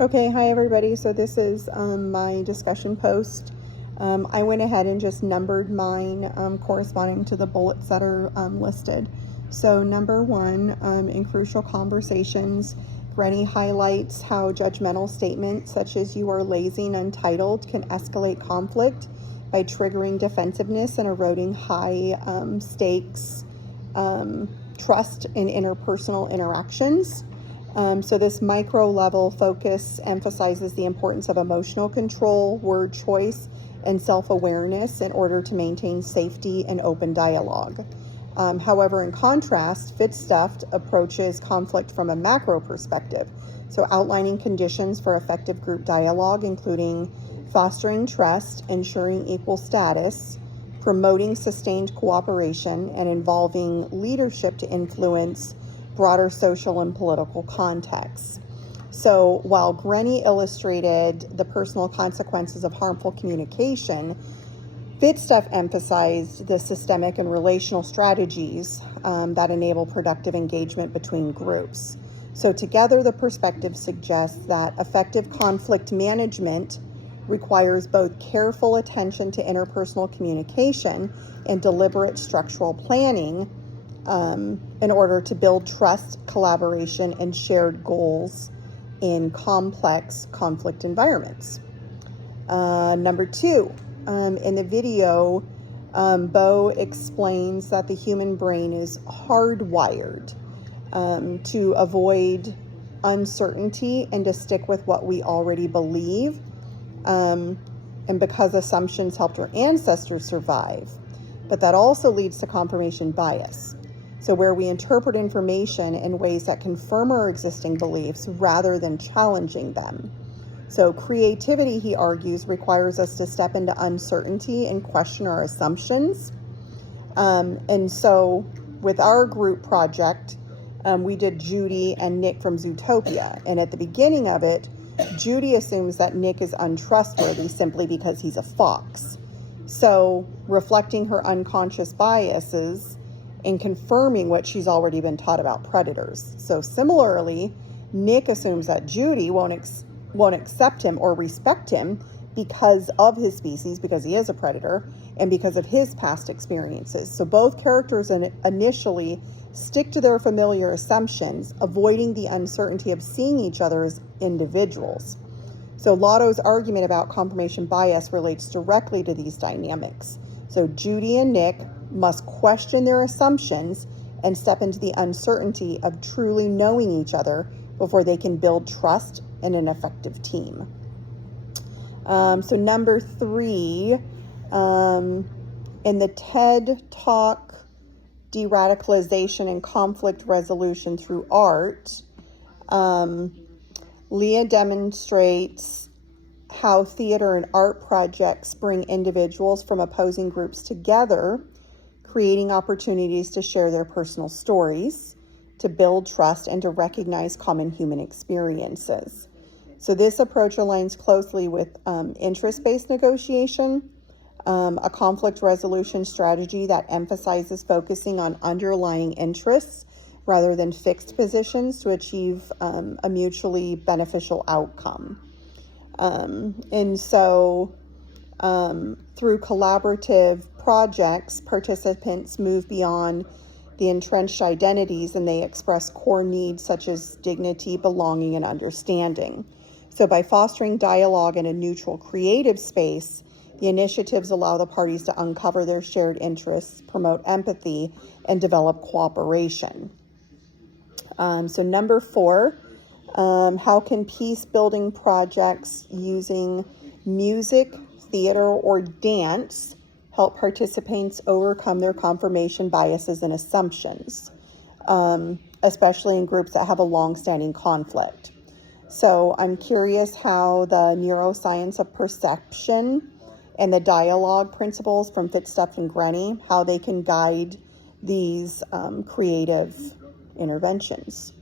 Okay, hi everybody. So this is my discussion post. I went ahead and just numbered mine corresponding to the bullets that are listed. So number one, in crucial conversations, Granny highlights how judgmental statements such as "you are lazy and untitled" can escalate conflict by triggering defensiveness and eroding high stakes trust in interpersonal interactions. So this micro level focus emphasizes the importance of emotional control, word choice, and self-awareness in order to maintain safety and open dialogue. However, in contrast, Fit Stuffed approaches conflict from a macro perspective, so outlining conditions for effective group dialogue, including fostering trust, ensuring equal status, promoting sustained cooperation, and involving leadership to influence broader social and political contexts. So while Grenny illustrated the personal consequences of harmful communication, Fitstuff emphasized the systemic and relational strategies that enable productive engagement between groups. So together, the perspective suggests that effective conflict management requires both careful attention to interpersonal communication and deliberate structural planning in order to build trust, collaboration, and shared goals in complex conflict environments. Number two, in the video, Bo explains that the human brain is hardwired to avoid uncertainty and to stick with what we already believe. And because assumptions helped our ancestors survive. But that also leads to confirmation bias. So where we interpret information in ways that confirm our existing beliefs rather than challenging them. So creativity, he argues, requires us to step into uncertainty and question our assumptions. And so with our group project, we did Judy and Nick from Zootopia. And at the beginning of it, Judy assumes that Nick is untrustworthy simply because he's a fox. So reflecting her unconscious biases and confirming what she's already been taught about predators. So similarly, Nick assumes that Judy won't accept him or respect him because of his species, because he is a predator, and because of his past experiences. So both characters initially stick to their familiar assumptions, avoiding the uncertainty of seeing each other as individuals. So Lotto's argument about confirmation bias relates directly to these dynamics. So Judy and Nick must question their assumptions and step into the uncertainty of truly knowing each other before they can build trust in an effective team. So number three, in the TED Talk, De-radicalization and conflict resolution through art, Leah demonstrates how theater and art projects bring individuals from opposing groups together, creating opportunities to share their personal stories, to build trust, and to recognize common human experiences. So this approach aligns closely with interest-based negotiation, a conflict resolution strategy that emphasizes focusing on underlying interests rather than fixed positions to achieve a mutually beneficial outcome. And so through collaborative projects, participants move beyond the entrenched identities and they express core needs such as dignity, belonging, and understanding. So by fostering dialogue in a neutral creative space, the initiatives allow the parties to uncover their shared interests, promote empathy, and develop cooperation. So number four, how can peace-building projects using music, theater, or dance help participants overcome their confirmation biases and assumptions, especially in groups that have a long-standing conflict? So I'm curious how the neuroscience of perception and the dialogue principles from Fitstuff and Grenny, how they can guide these creative interventions.